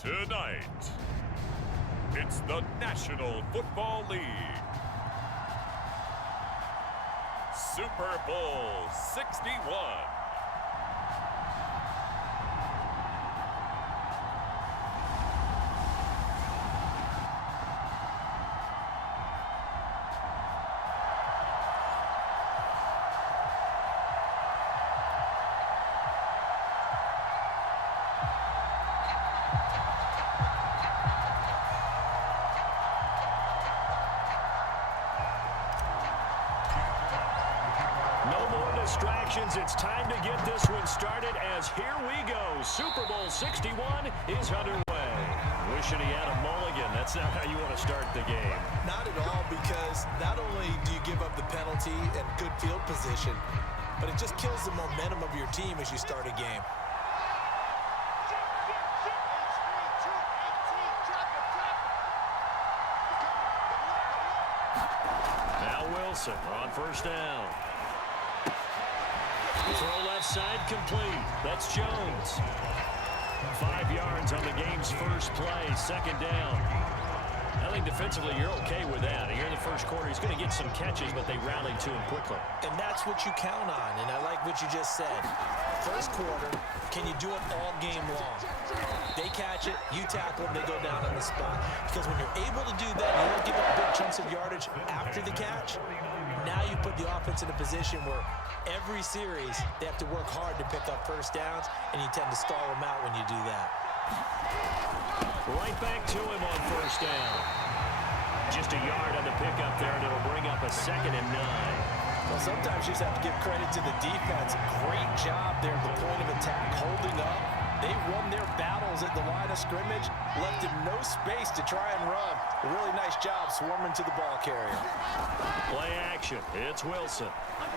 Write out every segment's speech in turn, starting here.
Tonight, it's the National Football League. Super Bowl 61. Distractions. It's time to get this one started as here we go. Super Bowl 61 is underway. Wishing he had a mulligan. That's not how you want to start the game. Not at all, because not only do you give up the penalty and good field position, but it just kills the momentum of your team as you start a game. Now Wilson on first down. Throw left side complete. That's Jones. 5 yards on the game's first play, second down. I think defensively you're okay with that. Here in the first quarter, he's going to get some catches, but they rallied to him quickly. And that's what you count on, and I like what you just said. First quarter, can you do it all game long? They catch it, you tackle them, they go down on the spot. Because when you're able to do that, you don't give up big chunks of yardage after the catch. Now you put the offense in a position where every series they have to work hard to pick up first downs, and you tend to stall them out when you do that. Right back to him on first down. Just a yard on the pickup there, and it'll bring up a 2nd and 9. Well, sometimes you just have to give credit to the defense. Great job there at the point of attack, holding up. They won their battles at the line of scrimmage, left him no space to try and run. A really nice job swarming to the ball carrier. Play action. It's Wilson. And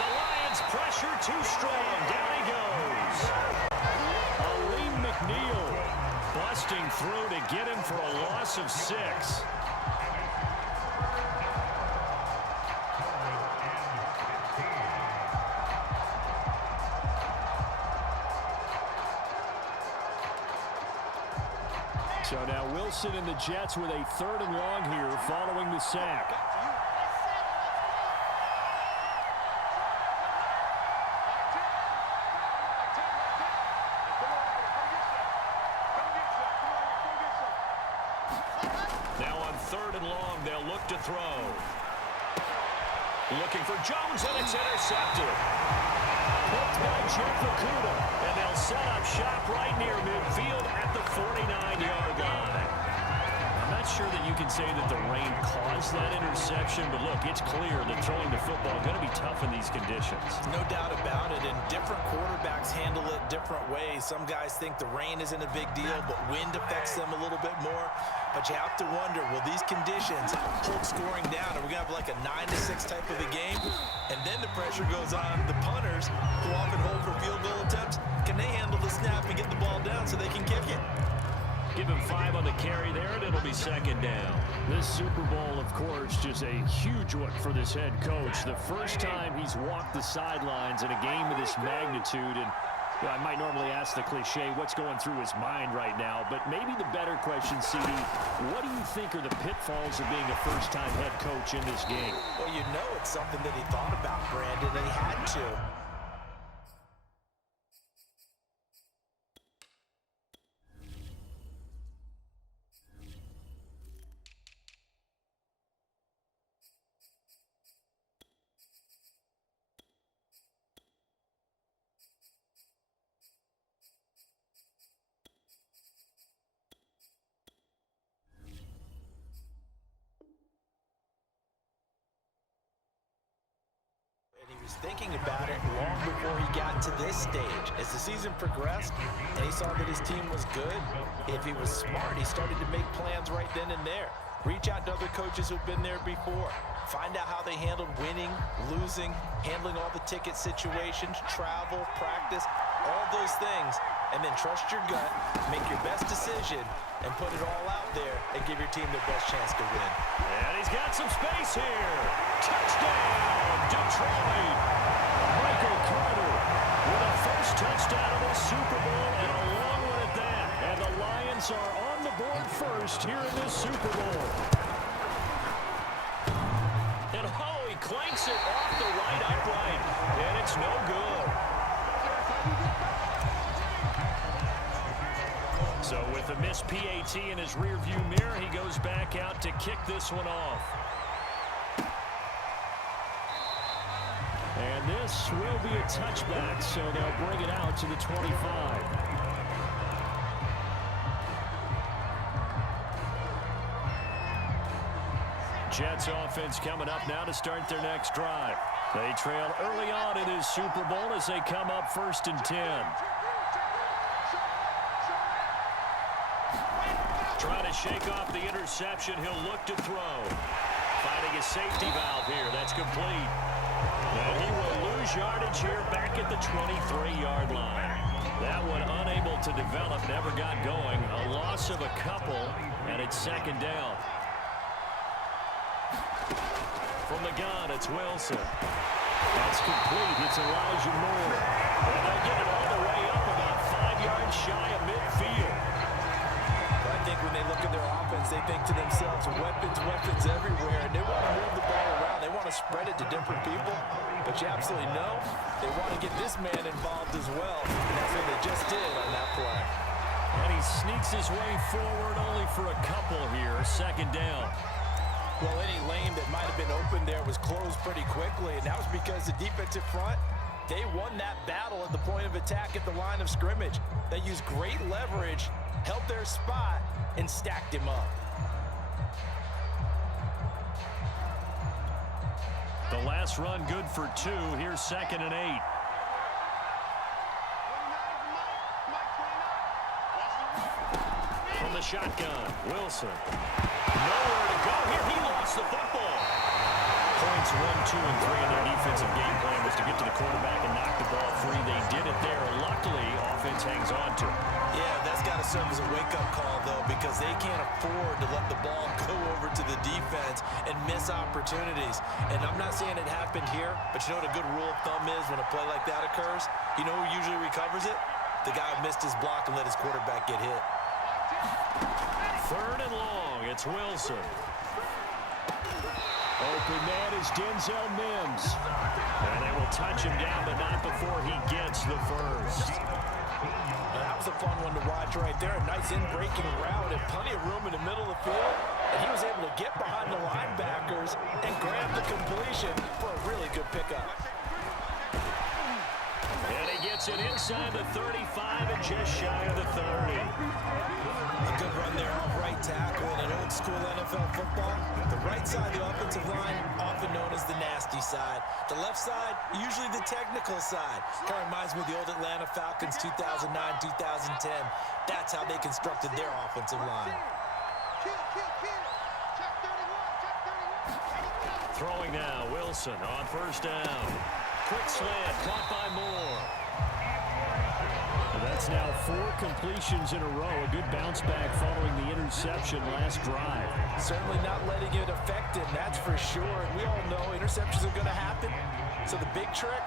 the Lions pressure too strong. Down he goes. Aleem McNeil busting through to get him for a loss of 6. So now Wilson and the Jets with a 3rd and long here following the sack. Now on 3rd and long, they'll look to throw. Looking for Jones, and it's intercepted. Hooked by Jeff Okudah, and they'll set up shop right near midfield at the 49-yard line. I'm not sure that you can say that the rain caused that interception, but look, it's clear that throwing the football is going to be tough in these conditions. No doubt about it, and different quarterbacks handle it different ways. Some guys think the rain isn't a big deal, but wind affects them a little bit more. But you have to wonder, will these conditions hold scoring down? Are we going to have like a 9-6 type of a game? And then the pressure goes on the punters, who often hold for field goal attempts. Can they handle the snap and get the ball down so they can kick it? Give him 5 on the carry there, and it'll be 2nd down. This Super Bowl, of course, just a huge one for this head coach. The first time he's walked the sidelines in a game of this magnitude, and I might normally ask the cliche, what's going through his mind right now? But maybe the better question, CD, what do you think are the pitfalls of being a first-time head coach in this game? Well, you know it's something that he thought about, Brandon, and he had to. Thinking about it long before he got to this stage. As the season progressed and he saw that his team was good, if he was smart, he started to make plans right then and there. Reach out to other coaches who've been there before. Find out how they handled winning, losing, handling all the ticket situations, travel, practice, all those things. And then trust your gut, make your best decision, and put it all out there and give your team the best chance to win. And he's got some space here. Touchdown, Detroit. Michael Carter with a first touchdown of the Super Bowl and a Jets are on the board first here in this Super Bowl. And oh, he clanks it off the right upright, and it's no good. So with a missed PAT in his rearview mirror, he goes back out to kick this one off. And this will be a touchback, so they'll bring it out to the 25. Jets offense coming up now to start their next drive. They trail early on in this Super Bowl as they come up 1st and 10. Trying to shake off the interception. He'll look to throw. Finding a safety valve here. That's complete. And he will lose yardage here back at the 23-yard line. That one unable to develop, never got going. A loss of a couple, and it's 2nd down. From the gun, it's Wilson. That's complete. It's Elijah Moore. And they'll get it all the way up about 5 yards shy of midfield. I think when they look at their offense, they think to themselves, weapons everywhere, and they want to move the ball around. They want to spread it to different people, but you absolutely know they want to get this man involved as well, and that's what they just did on that play. And he sneaks his way forward only for a couple here, 2nd down. Well, any lane that might have been open there was closed pretty quickly, and that was because the defensive front, they won that battle at the point of attack at the line of scrimmage. They used great leverage, held their spot, and stacked him up. The last run good for 2. Here's 2nd and 8. From the shotgun, Wilson. Nowhere to go here. He lost the football. Points 1, 2, and 3 in their defensive game plan was to get to the quarterback and knock the ball free. They did it there. Luckily, offense hangs on to it. Yeah, that's got to serve as a wake-up call, though, because they can't afford to let the ball go over to the defense and miss opportunities. And I'm not saying it happened here, but you know what a good rule of thumb is when a play like that occurs? You know who usually recovers it? The guy who missed his block and let his quarterback get hit. 3rd and long. It's Wilson. Open man is Denzel Mims. And they will touch him down, but not before he gets the first. Well, that was a fun one to watch right there. A nice in-breaking route and plenty of room in the middle of the field. And he was able to get behind the linebackers and grab the completion for a really good pickup. And he gets it inside the 35 and just shy of the 30. A good run there off right tackle in an old-school NFL football. The right side of the offensive line, often known as the nasty side. The left side, usually the technical side. Kind of reminds me of the old Atlanta Falcons 2009, 2010. That's how they constructed their offensive line. Throwing now, Wilson on 1st down. Quick slant, caught by Moore. That's now 4 completions in a row. A good bounce back following the interception last drive. Certainly not letting it affect him, that's for sure. And we all know interceptions are going to happen. So the big trick,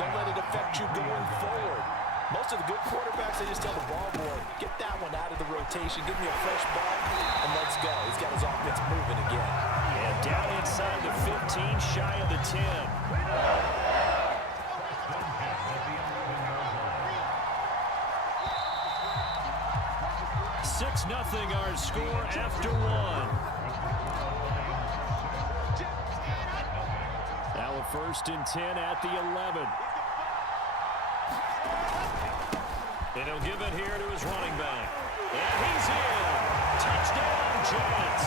don't let it affect you going forward. Most of the good quarterbacks, they just tell the ball boy, get that one out of the rotation, give me a fresh ball, and let's go. He's got his offense moving again. And down inside the 15, shy of the 10. 6-0 our score after 1. Now a 1st and 10 at the 11. And he'll give it here to his running back. And he's in. Touchdown, Jets.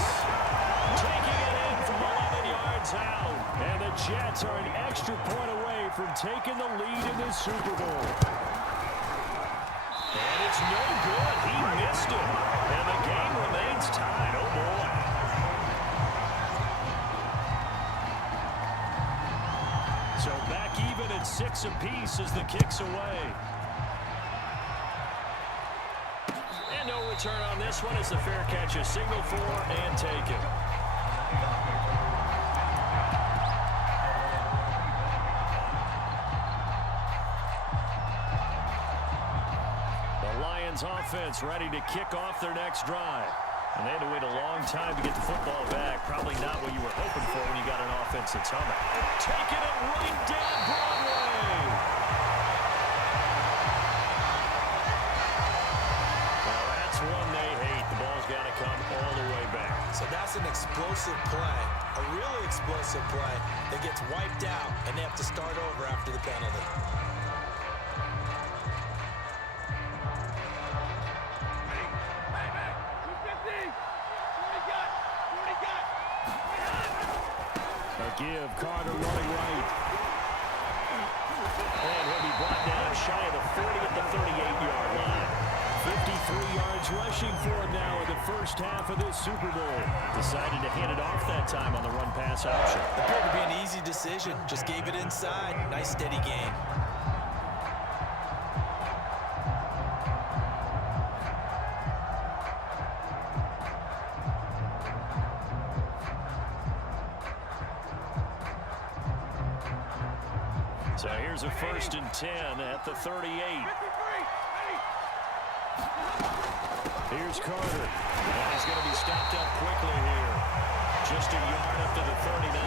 Taking it in from 11 yards out. And the Jets are an extra point away from taking the lead in this Super Bowl. And it's no good. He missed it. And the game remains tied. Oh, boy. So back even at 6 apiece as the kick's away. And no return on this one as the fair catch is signaled for and taken. Lions offense ready to kick off their next drive. And they had to wait a long time to get the football back. Probably not what you were hoping for when you got an offense that's humming. Taking it right down Broadway. Well, that's one they hate. The ball's got to come all the way back. So that's an explosive play, a really explosive play that gets wiped out, and they have to start over after the penalty. Give Carter running right. And he'll be brought down shy of the 40 at the 38-yard line. 53 yards rushing for him now in the first half of this Super Bowl. Decided to hand it off that time on the run-pass option. Appeared to be an easy decision. Just gave it inside. Nice steady gain. So here's a 1st and 10 at the 38. Here's Carter. And he's going to be stopped up quickly here. Just a yard up to the 39.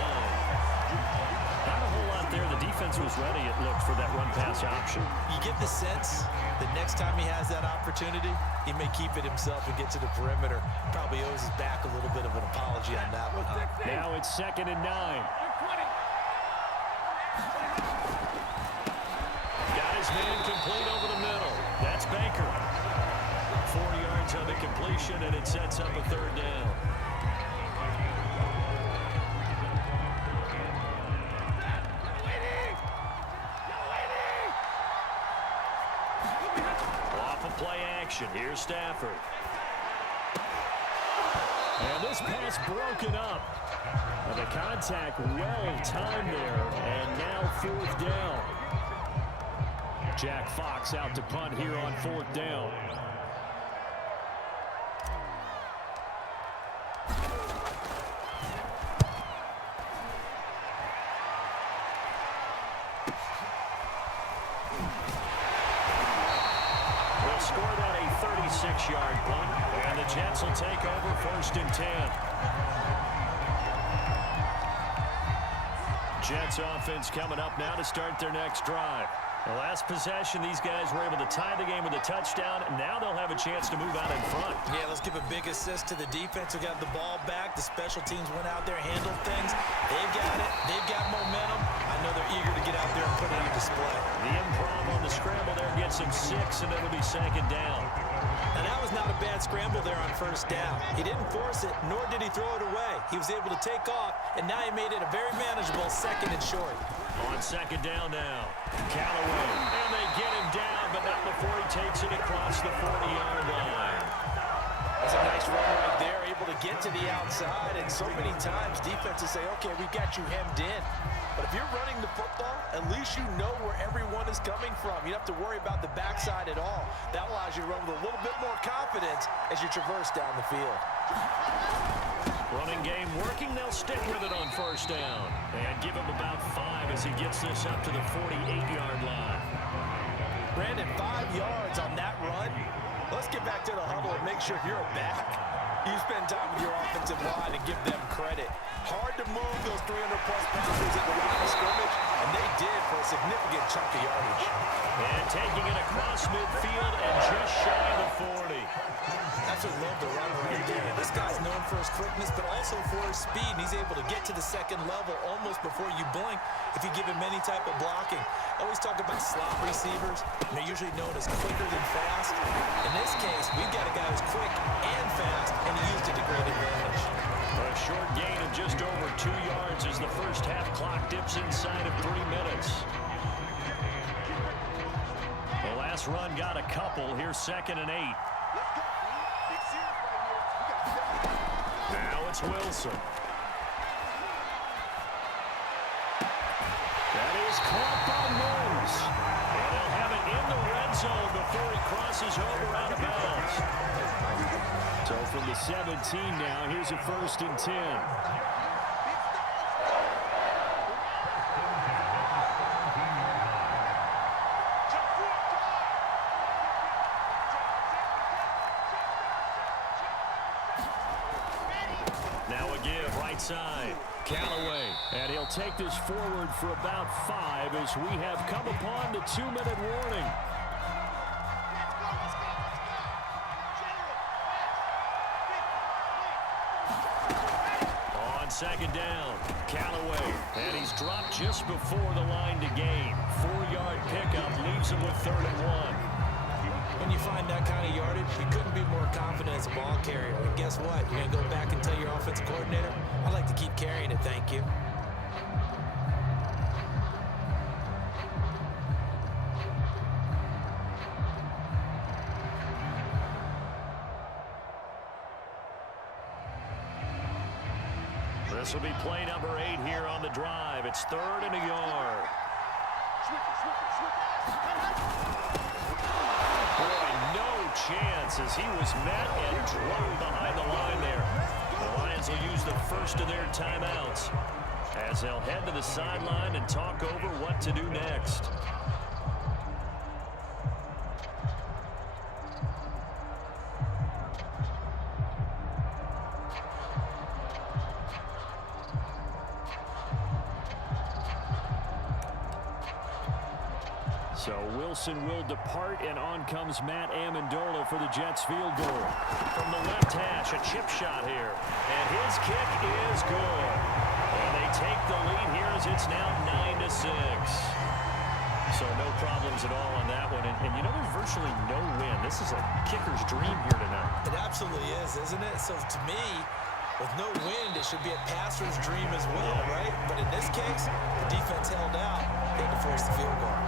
Not a whole lot there. The defense was ready, it looked, for that run-pass option. You get the sense that next time he has that opportunity, he may keep it himself and get to the perimeter. Probably owes his back a little bit of an apology on that one. Now it's 2nd and 9. Got his man complete over the middle. That's Baker. 4 yards on the completion, and it sets up a 3rd down. Off of play action. Here's Stafford. And this pass broken up. And the contact well timed there. And now 4th down. Jack Fox out to punt here on 4th down. We'll score that a 36-yard punt. And the Jets will take over 1st and 10. Jets offense coming up now to start their next drive. The last possession, these guys were able to tie the game with a touchdown, and now they'll have a chance to move out in front. Yeah, let's give a big assist to the defense who got the ball back. The special teams went out there, handled things. They've got it. They've got momentum. I know they're eager to get out there and put it on display. The improv on the scramble there gets him 6, and it'll be 2nd down. And that was not a bad scramble there on 1st down. He didn't force it, nor did he throw it away. He was able to take off, and now he made it a very manageable 2nd and short. On 2nd down now, Callaway. And they get him down, but not before he takes it across the 40-yard line. That's a nice run right there, able to get to the outside. And so many times defenses say, okay, we got you hemmed in. But if you're running the football, at least you know where everyone is coming from. You don't have to worry about the backside at all. That allows you to run with a little bit more confidence as you traverse down the field. Running game working. They'll stick with it on 1st down. And give him about 5 as he gets this up to the 48-yard line. Brandon, 5 yards on that run. Let's get back to the huddle and make sure you're a back. You spend time with your offensive line and give them credit. Hard to move those 300-plus pounders at the line of scrimmage, and they did for a significant chunk of yardage. And taking it across midfield and just shy of the 40. Absolutely love the run right there. This guy's known for his quickness, but also for his speed, and he's able to get to the 2nd level almost before you blink if you give him any type of blocking. I always talk about slot receivers, and they're usually known as quicker than fast. In this case, we've got a guy who's quick and fast, and he used it to great advantage. A short gain of just over 2 yards as the first half clock dips inside of 3 minutes. The last run got a couple. Here's 2nd and 8. Now it's Wilson. That is caught by Mills. And they'll have it in the red zone before he crosses over out of bounds. So from the 17 now, here's a 1st and 10. right side. Callaway, and he'll take this forward for about 5 as we have come upon the 2-minute warning. On second down, Callaway, and he's dropped just before the line to gain. 4-yard pickup leaves him with 3rd and 1. When you find that kind of yardage, you couldn't be more confident as a ball carrier. And guess what? You're going to go back and tell your offensive coordinator, I'd like to keep carrying it, thank you. This will be play number 8 here on the drive. It's 3rd and a yard. Boy, no chance as he was met and dropped behind the line there. The Lions will use the first of their timeouts as they'll head to the sideline and talk over what to do next. So Wilson will depart, and on comes Matt Amendola for the Jets field goal. From the left hash, a chip shot here. And his kick is good. And they take the lead here as it's now 9-6. So no problems at all on that one. And you know, there's virtually no wind. This is a kicker's dream here tonight. It absolutely is, isn't it? So to me, with no wind, it should be a passer's dream as well, right? But in this case, the defense held out. They had to force the field goal.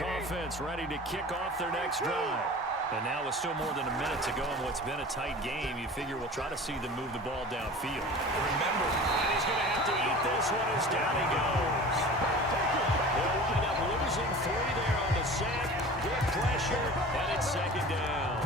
Offense ready to kick off their next drive. And now with still more than a minute to go in what's been a tight game, you figure we'll try to see them move the ball downfield. Remember, and he's going to have to eat this one as down he goes. They'll wind up losing 3 there on the sack. Good pressure, and it's second down.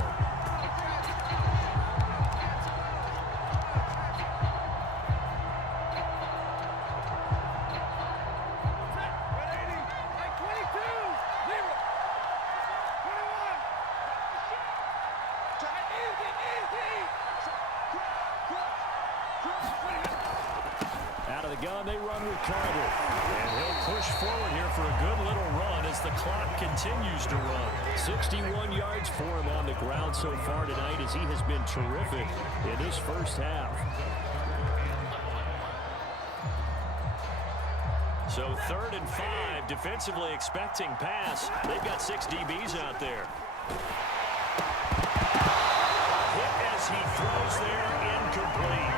They run with Carter, and he'll push forward here for a good little run as the clock continues to run. 61 yards for him on the ground so far tonight as he has been terrific in this first half. So 3rd and 5, defensively expecting pass. They've got 6 DBs out there. Hit as he throws there, incomplete.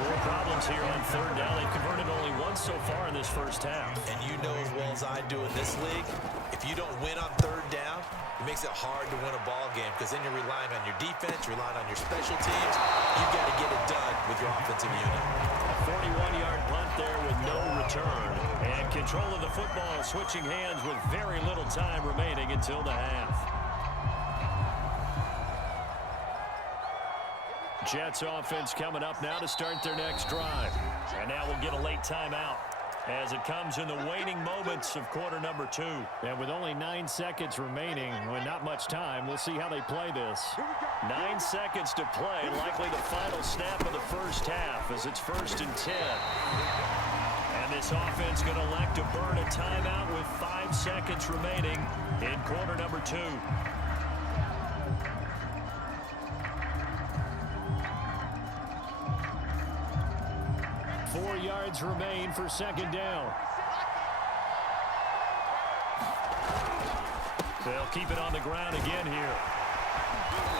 More problems here on 3rd down. They've converted only once so far in this first half. And you know as well as I do in this league, if you don't win on 3rd down, it makes it hard to win a ball game because then you're relying on your defense, you're relying on your special teams. You've got to get it done with your offensive unit. A 41-yard punt there with no return. And control of the football switching hands with very little time remaining until the half. Jets offense coming up now to start their next drive. And now we'll get a late timeout as it comes in the waning moments of quarter number 2. And with only 9 seconds remaining, with not much time, we'll see how they play this. 9 seconds to play, likely the final snap of the first half as it's 1st and 10. And this offense going to elect to burn a timeout with 5 seconds remaining in quarter number 2. 4 yards remain for second down. They'll keep it on the ground again here.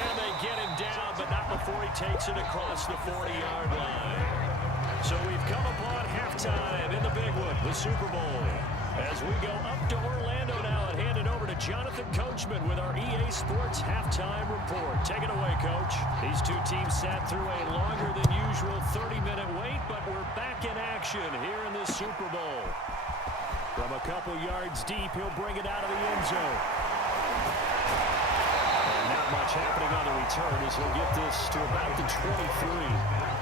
And they get him down, but not before he takes it across the 40-yard line. So we've come upon halftime in the big one, the Super Bowl. As we go up to Orlando now and hand it over to Jonathan Coachman with our EA Sports Halftime Report. Take it away, Coach. These two teams sat through a longer than usual 30-minute wait, but we're back in action here in the Super Bowl. From a couple yards deep, he'll bring it out of the end zone. And not much happening on the return as he'll get this to about the 23.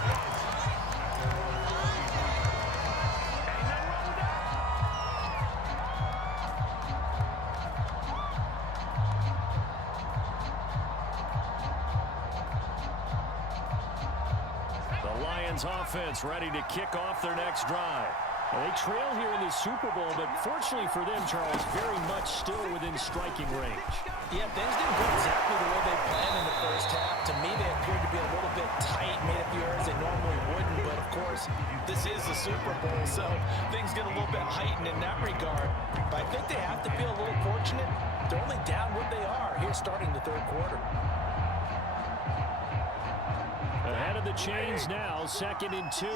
Lions offense ready to kick off their next drive. Well, they trail here in the Super Bowl, but fortunately for them, Charles, very much still within striking range. Yeah, things didn't go exactly the way they planned in the first half. To me, they appeared to be a little bit tight, made a few errors they normally wouldn't. But, of course, this is the Super Bowl, so things get a little bit heightened in that regard. But I think they have to feel a little fortunate. They're only down what they are here starting the third quarter. Ahead of the chains now, 2nd and 2.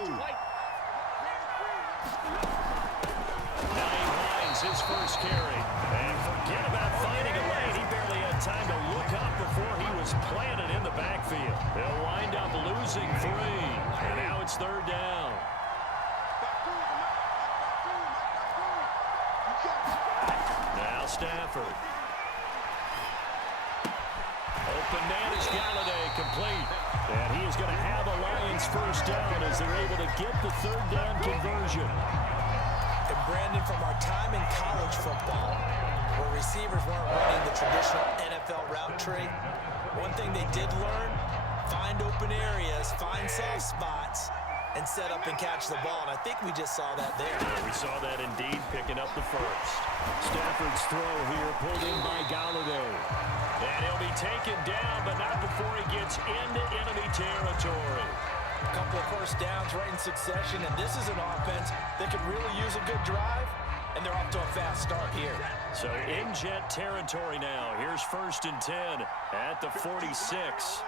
His first carry. And forget about finding a lane. He barely had time to look up before he was planted in the backfield. They'll wind up losing 3. And now it's 3rd down. Now Stafford. Open man is Galladay, complete. And he is going to have a Lions first down as they're able to get the 3rd down conversion. And Brandon, from our time in college football, where receivers weren't running the traditional NFL route tree, one thing they did learn, find open areas, find soft spots, and set up and catch the ball. And I think we just saw that there. Yeah, we saw that indeed, picking up the first. Stafford's throw here, pulled in by Galladay. And he'll be taken down, but not before he gets into enemy territory. A couple of first downs right in succession, and this is an offense that could really use a good drive, and they're off to a fast start here. So in jet territory now. Here's 1st and 10 at the 46.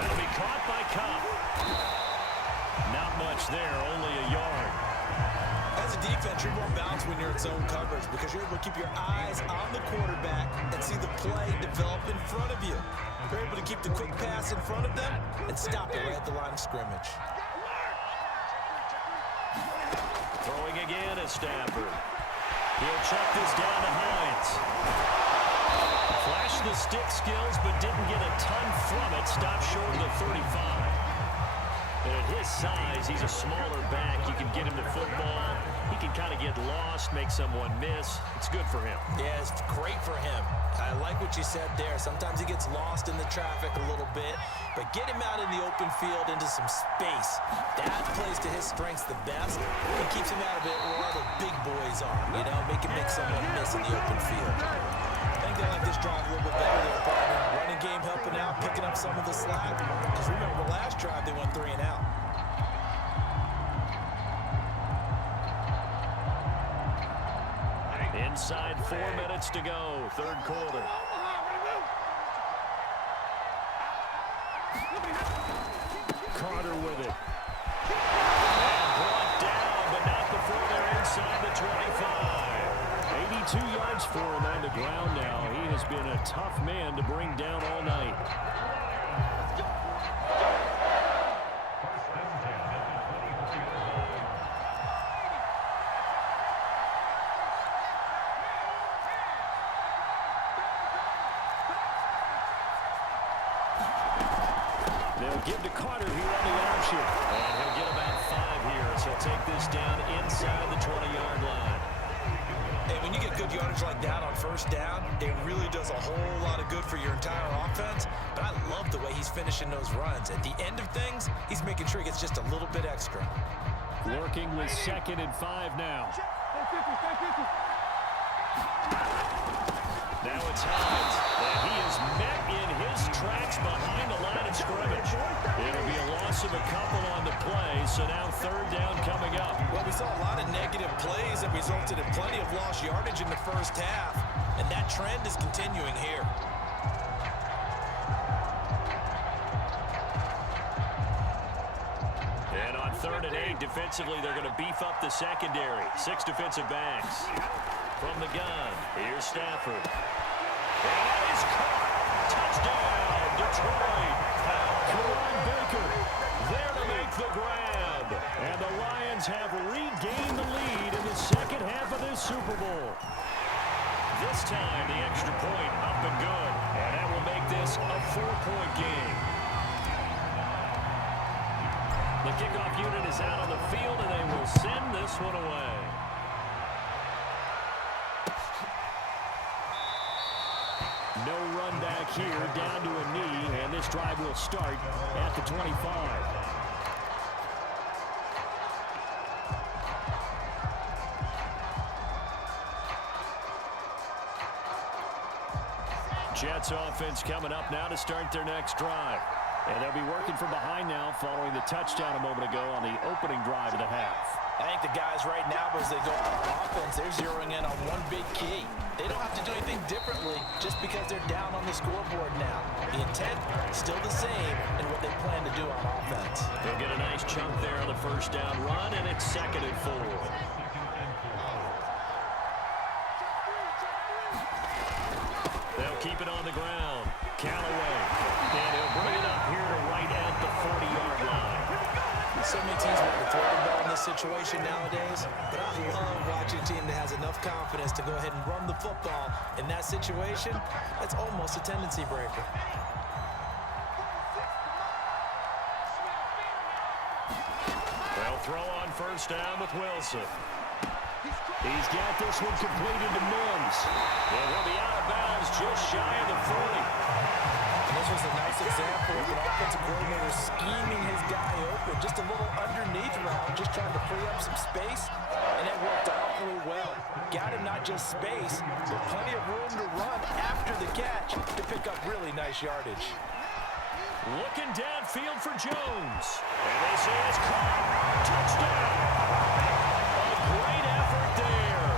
That'll be caught by Cobb. Not much there, only a yard. As a defense, you're more balanced when you're in zone coverage because you're able to keep your eyes on the quarterback and see the play develop in front of you. You're able to keep the quick pass in front of them and stop it right at the line of scrimmage. Throwing again is Stafford. He'll check this down to Hines. Flashed the stick skills, but didn't get a ton from it. Stopped short of the 35. And at his size, he's a smaller back. You can get him the football. He can kind of get lost, make someone miss. It's good for him. Yeah, it's great for him. I like what you said there. Sometimes he gets lost in the traffic a little bit, but get him out in the open field into some space. That plays to his strengths the best. It keeps him out of it where all the big boys are, you know, make him make someone miss in the open field. I think they like this drive a little bit better there, partner. Running game helping out, picking up some of the slack. Because remember, the last drive they went 3 and out. Inside 4 minutes to go, 3rd quarter. Carter with it. And brought down, but not before they're inside the 25. 82 yards for him on the ground now. He has been a tough man to bring down all night. They'll give to Carter here on the option. And he'll get about 5 here, so he'll take this down inside the 20-yard line. Hey, when you get good yardage like that on first down, it really does a whole lot of good for your entire offense. But I love the way he's finishing those runs. At the end of things, he's making sure he gets just a little bit extra. Working with 2nd and 5 now. Now it's Hines, and he is met in his tracks behind the line of scrimmage. It'll be a loss of a couple on the play, so now 3rd down coming up. Well, we saw a lot of negative plays that resulted in plenty of lost yardage in the first half, and that trend is continuing here. And on 3rd and 8, defensively, they're going to beef up the secondary. 6 defensive backs. From the gun, here's Stafford. And that is caught. Touchdown, Detroit. Karan Baker there to make the grab. And the Lions have regained the lead in the second half of this Super Bowl. This time, the extra point up and good. And that will make this a 4-point game. The kickoff unit is out on the field, and they will send this one away. No run back here, down to a knee, and this next drive will start at the 25. Jets offense coming up now to start their next drive. And they'll be working from behind now following the touchdown a moment ago on the opening drive of the half. I think the guys right now, as they go on offense, they're zeroing in on one big key. They don't have to do anything differently just because they're down on the scoreboard now. The intent still the same in what they plan to do on offense. They'll get a nice chunk there on the first down run, and it's 2nd and 4. They'll keep it on the ground. Callaway. And he'll bring it up here to right at the 40-yard line. So many teams want to throw the ball in this situation nowadays, but I love watching a team that has enough confidence to go ahead and run the football. In that situation, that's almost a tendency breaker. They'll throw on first down with Wilson. He's got this one completed to Mims. And he'll be out of bounds just shy of the 40. And this was a nice example of an offensive coordinator scheming his guy open. Just a little underneath route, just trying to free up some space. And it worked awfully well. Got him not just space, but plenty of room to run after the catch to pick up really nice yardage. Looking downfield for Jones. And they say it's caught. Touchdown. A great effort there.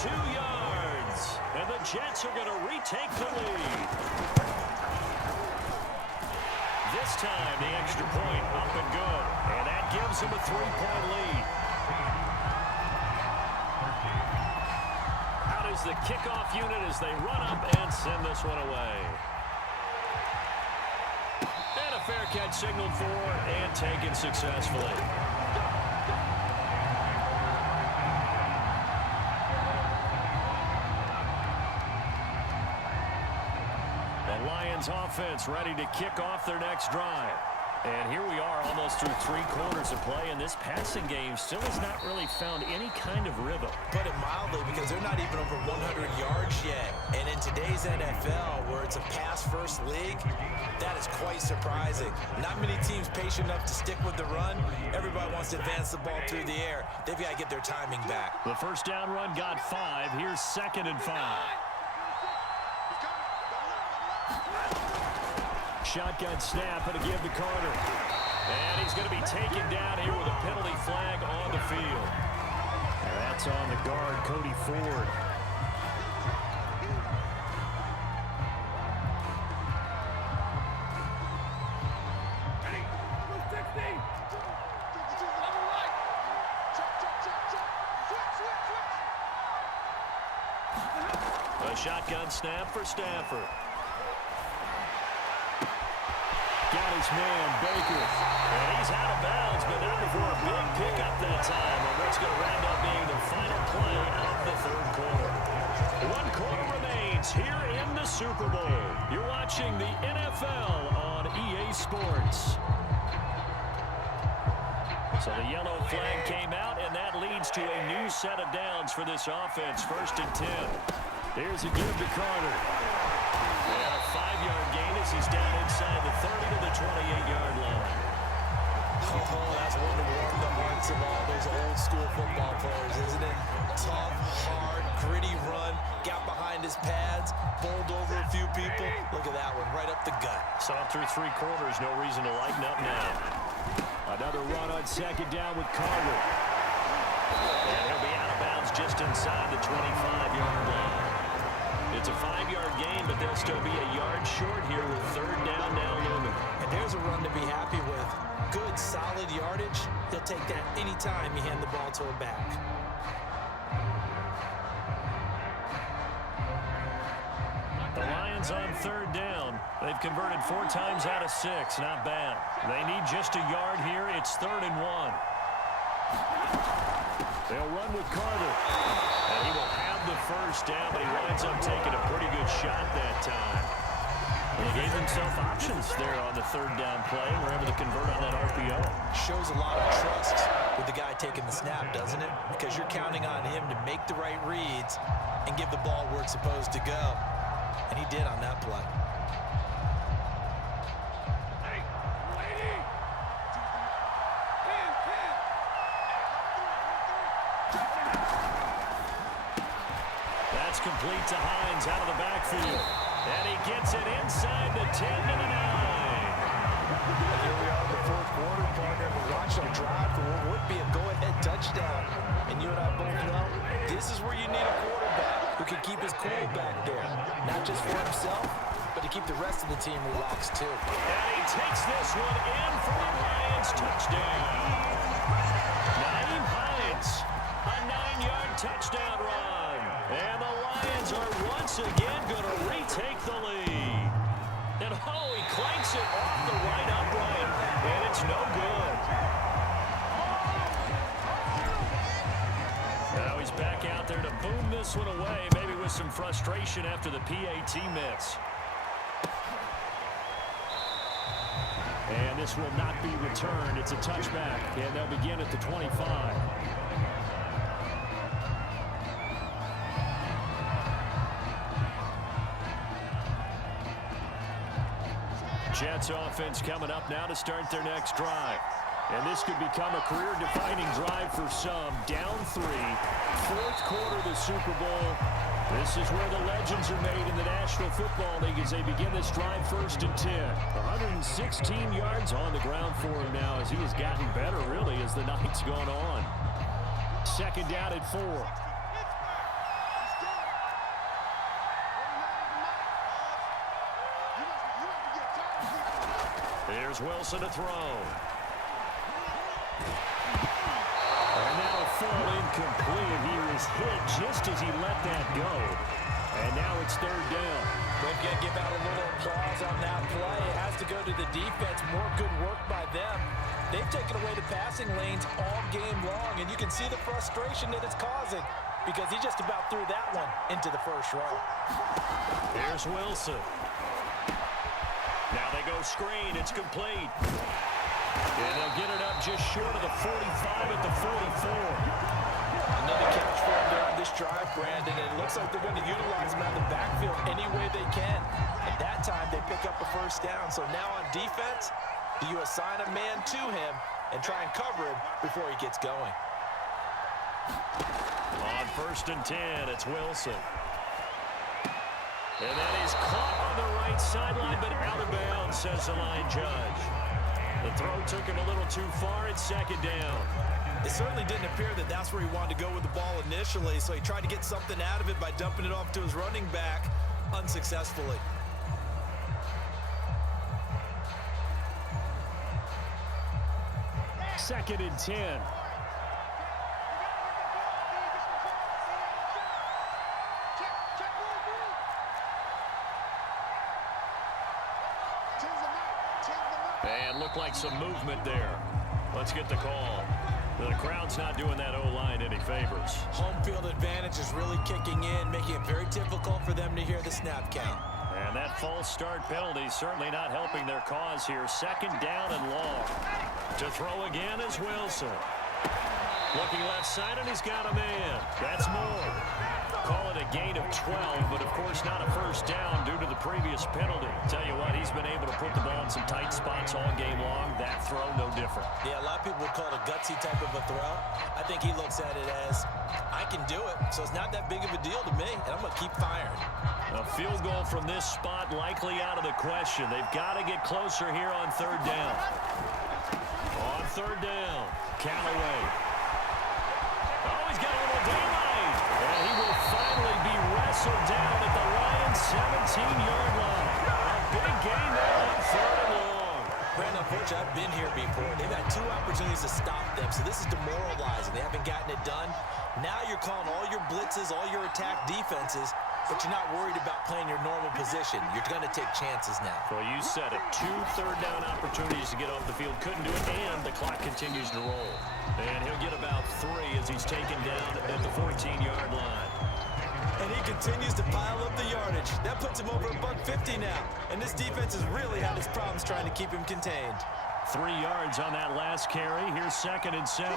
42 yards. And the Jets are going to retake the lead. This time, the extra point up and good. And that gives them a 3-point lead. Out is the kickoff unit as they run up and send this one away. And a fair catch signaled for and taken successfully. The Lions offense ready to kick off their next drive. And here we are almost through 3 quarters of play, and this passing game still has not really found any kind of rhythm. Put it mildly, because they're not even over 100 yards yet. And in today's NFL, where it's a pass-first league, that is quite surprising. Not many teams patient enough to stick with the run. Everybody wants to advance the ball through the air. They've got to get their timing back. The first down run got 5. Here's 2nd and 5. Shotgun snap and a give to Carter. And he's going to be taken down here with a penalty flag on the field. And that's on the guard, Cody Ford. A shotgun snap for Stafford. Got his man, Baker. And he's out of bounds, but not before a big pickup that time on what's going to round up being the final play of the 3rd quarter. 1 quarter remains here in the Super Bowl. You're watching the NFL on EA Sports. So the yellow flag came out, and that leads to a new set of downs for this offense. 1st and 10. Here's a give to Carter. And a 5-yard gain as he's down inside the 30 to the 28-yard line. Oh, that's one to warm the hearts of all those old-school football players, isn't it? Tough, hard, gritty run. Got behind his pads, bowled over a few people. Look at that one, right up the gut. Saw through 3 quarters, no reason to lighten up now. Another run on 2nd down with Carter. And he'll be out of bounds just inside the 25-yard line. It's a 5-yard gain, but they'll still be a yard short here with 3rd down now looming. And there's a run to be happy with. Good, solid yardage. He'll take that anytime you hand the ball to him back. The Lions on 3rd down. They've converted 4 times out of 6. Not bad. They need just a yard here. It's 3rd and 1. They'll run with Carter. And he will have the first down, but he winds up taking a pretty good shot that time. And he gave himself options there on the 3rd down play. We're able to convert on that RPO. Shows a lot of trust with the guy taking the snap, doesn't it? Because you're counting on him to make the right reads and give the ball where it's supposed to go. And he did on that play. complete to Hines out of the backfield. And he gets it inside the 10 to the 9. And here we are in the fourth quarter, partner. We're watching a drive for what would be a go-ahead touchdown. And you and I both know this is where you need a quarterback who can keep his cool back there. Not just for himself, but to keep the rest of the team relaxed too. And he takes this one in for the Lions touchdown. Naeem Hines, a 9-yard touchdown run. And the Lions are once again going to retake the lead. And oh, he clanks it off the right upright, and it's no good. Now he's back out there to boom this one away, maybe with some frustration after the PAT miss. And this will not be returned. It's a touchback, and they'll begin at the 25. Jets offense coming up now to start their next drive. And this could become a career-defining drive for some. Down 3, fourth quarter of the Super Bowl. This is where the legends are made in the National Football League as they begin this drive 1st and 10. 116 yards on the ground for him now as he has gotten better, really, as the night's gone on. Second down at 4. Here's Wilson to throw. And that'll fall incomplete. He was hit just as he let that go. And now it's third down. They've got to give out a little applause on that play. It has to go to the defense. More good work by them. They've taken away the passing lanes all game long, and you can see the frustration that it's causing because he just about threw that one into the first row. Here's Wilson. Now they go screen. It's complete. And they'll get it up just short of the 45 at the 44. Another catch for him there on this drive, Brandon. And it looks like they're going to utilize him out of the backfield any way they can. At that time, they pick up a first down. So now on defense, do you assign a man to him and try and cover him before he gets going? On 1st and 10, it's Wilson. And that is caught on the right sideline, but out of bounds, says the line judge. The throw took him a little too far. It's second down. It certainly didn't appear that that's where he wanted to go with the ball initially, so he tried to get something out of it by dumping it off to his running back unsuccessfully. Second and 10. And looked like some movement there. Let's get the call. The crowd's not doing that O-line any favors. Home field advantage is really kicking in, making it very difficult for them to hear the snap count. And that false start penalty certainly not helping their cause here. Second down and long. To throw again is Wilson. Looking left side, and he's got a man. That's more. Call it a gain of 12, but of course not a first down due to the previous penalty. Tell you what, he's been able to put the ball in some tight spots all game long. That throw, no different. Yeah, a lot of people would call it a gutsy type of a throw. I think he looks at it as, I can do it, so it's not that big of a deal to me, and I'm going to keep firing. A field goal from this spot likely out of the question. They've got to get closer here on third down. On third down, Callaway. Oh, he's got a little daylight. And he will finally be wrestled down at the Lions' 17-yard line. A big gain there on third and long. Brandon, unfortunately, I've been here before. They've had 2 opportunities to stop them, so this is demoralizing. They haven't gotten it done. Now you're calling all your blitzes, all your attack defenses, but you're not worried about playing your normal position. You're going to take chances now. Well, you said it. 2 third-down opportunities to get off the field. Couldn't do it, and the clock continues to roll. And he'll get about 3 as he's taken down at the 14-yard line. And he continues to pile up the yardage. That puts him over $150 now. And this defense has really had its problems trying to keep him contained. 3 yards on that last carry. Here's 2nd and 7.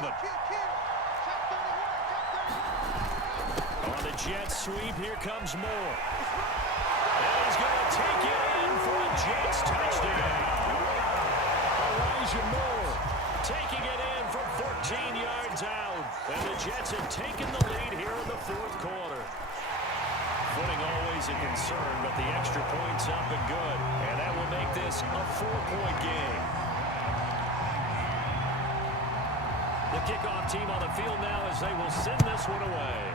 On the Jets sweep, here comes Moore. And he's going to take it in for a Jets touchdown. Elijah Moore taking it in from 14 yards out. And the Jets have taken the lead here in the fourth quarter. 4-point game. The kickoff team on the field now as they will send this one away.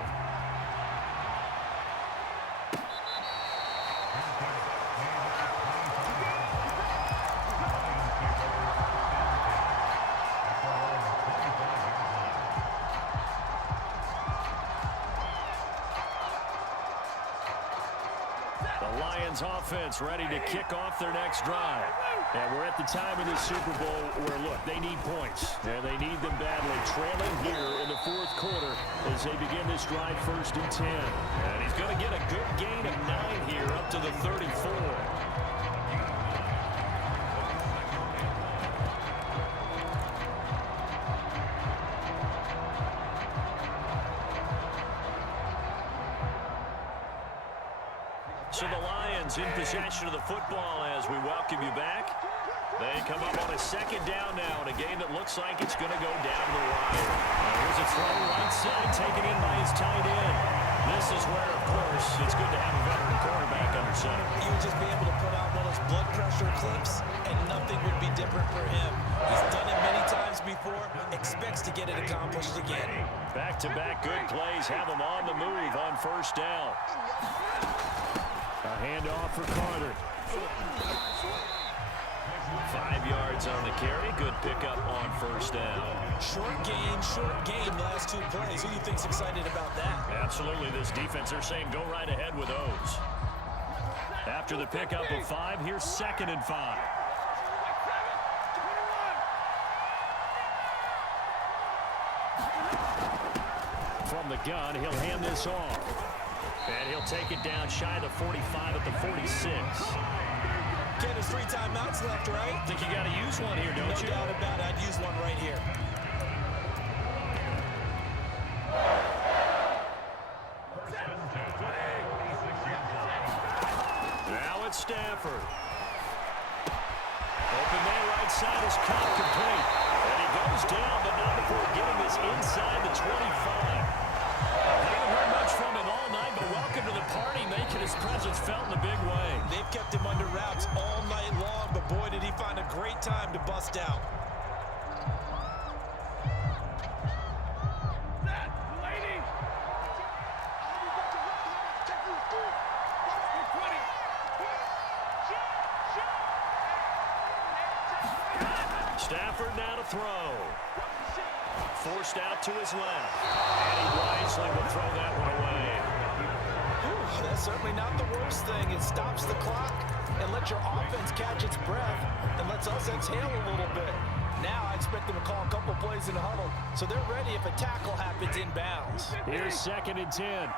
The Lions offense ready to kick off their next drive. And we're at the time in the Super Bowl where, look, they need points. And they need them badly. Trailing here in the fourth quarter as they begin this drive 1st and 10. And he's going to get a good gain of 9 here up to the 34. So the Lions in possession of the football as we welcome you back. They come up on a 2nd down now in a game that looks like it's going to go down the wire. Here's a throw right side taken in by his tight end. This is where, of course, it's good to have a veteran quarterback under center. He would just be able to put out one of those blood pressure clips, and nothing would be different for him. He's done it many times before, expects to get it accomplished again. Back-to-back good plays have him on the move on 1st down. A handoff for Carter. 5 yards on the carry. Good pickup on 1st down. Short gain, last 2 plays. Who do you think's excited about that? Absolutely. This defense, they're saying go right ahead with those. After the pickup of 5, here's 2nd and 5. From the gun, he'll hand this off. And he'll take it down shy of the 45 at the 46. Ken, there's 3 timeouts left, right? Think you got to use one here, don't you? No doubt about it. I'd use one right here. Now it's Stafford. Open man right side is caught complete. And he goes down, but not before getting this inside the 25. Haven't heard much from him all night, but welcome to the party, making his presence felt in a big way. They've kept him under wraps all night long, but boy, did he find a great time to bust out. Stafford now to throw. Forced out to his left. And he wisely will throw that one away. Whew, that's certainly not the worst thing. It stops the clock and lets your offense catch its breath and lets us exhale a little bit. Now I expect them to call a couple plays in the huddle, so they're ready if a tackle happens inbounds. Here's 2nd and 10.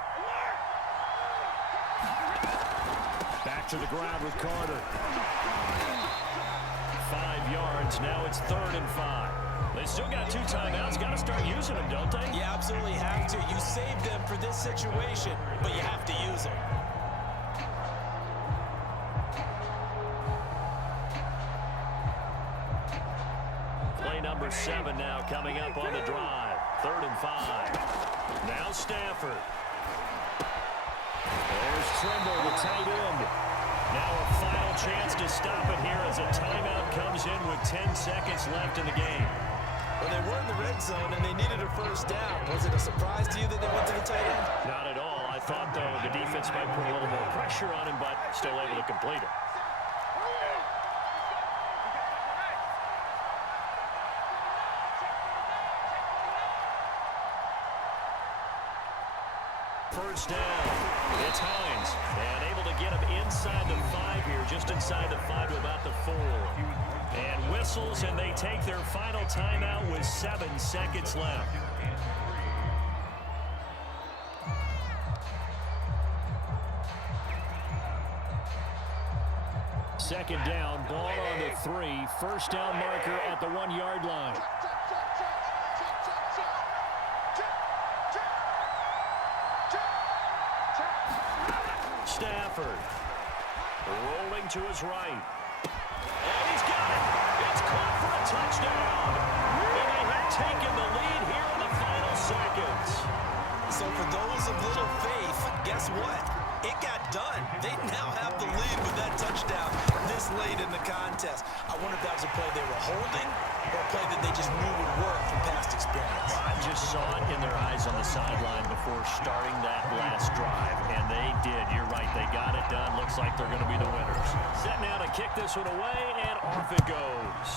Back to the ground with Carter. 5 yards. Now it's 3rd and 5. They still got 2 timeouts. Got to start using them, don't they? You absolutely have to. You saved them for this situation, but you have to use them. Play number 7 now coming up on the drive. 3rd and 5. Now Stafford. There's Trimble, the tight end. Now a final chance to stop it here as a timeout comes in with 10 seconds left in the game. Well, they were in the red zone, and they needed a 1st down. Was it a surprise to you that they went to the tight end? Not at all. I thought, though, the defense might put a little more pressure on him, but still able to complete it. First down. It's Hines. And able to get him inside the 5 here, just inside the 5 to about the 4. And whistles, and they take their final timeout with 7 seconds left. Second down, ball on the 3. 1st down marker at the 1-yard line. Stafford rolling to his right. And he's got it. It's caught for a touchdown. And they have taken the lead here in the final seconds. So for those of little faith, guess what? It got done. They now have the lead with that touchdown this late in the contest. wonder if that was a play they were holding or a play that they just knew would work from past experience. I just saw it in their eyes on the sideline before starting that last drive, and they did. You're right. They got it done. Looks like they're going to be the winners. Set now to kick this one away, and off it goes.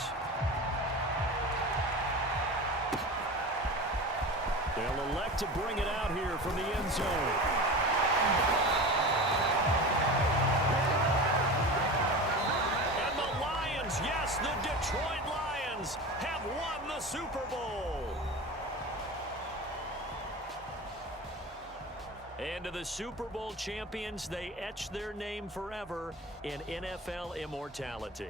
They'll elect to bring it out here from the end zone. And the Lions, yes, the Detroit Lions have won the Super Bowl. And to the Super Bowl champions, they etch their name forever in NFL immortality.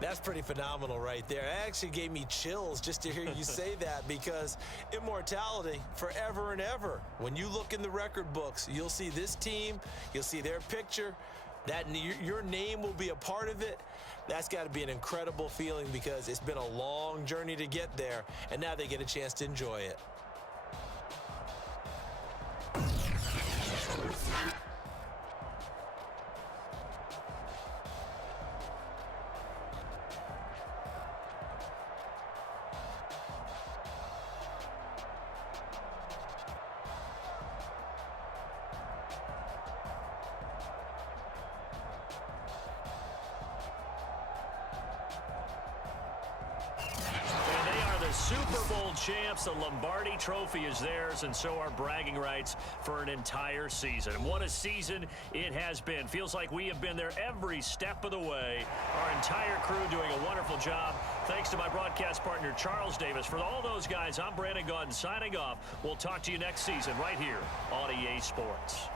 That's pretty phenomenal right there. It actually gave me chills just to hear you say that, because immortality forever and ever. When you look in the record books, you'll see this team, you'll see their picture, that your name will be a part of it. That's got to be an incredible feeling, because it's been a long journey to get there, and now they get a chance to enjoy it. Super Bowl champs. The Lombardi Trophy is theirs, and so are bragging rights for an entire season. And what a season it has been. Feels like we have been there every step of the way. Our entire crew doing a wonderful job. Thanks to my broadcast partner, Charles Davis. For all those guys, I'm Brandon Gaudin signing off. We'll talk to you next season right here on EA Sports.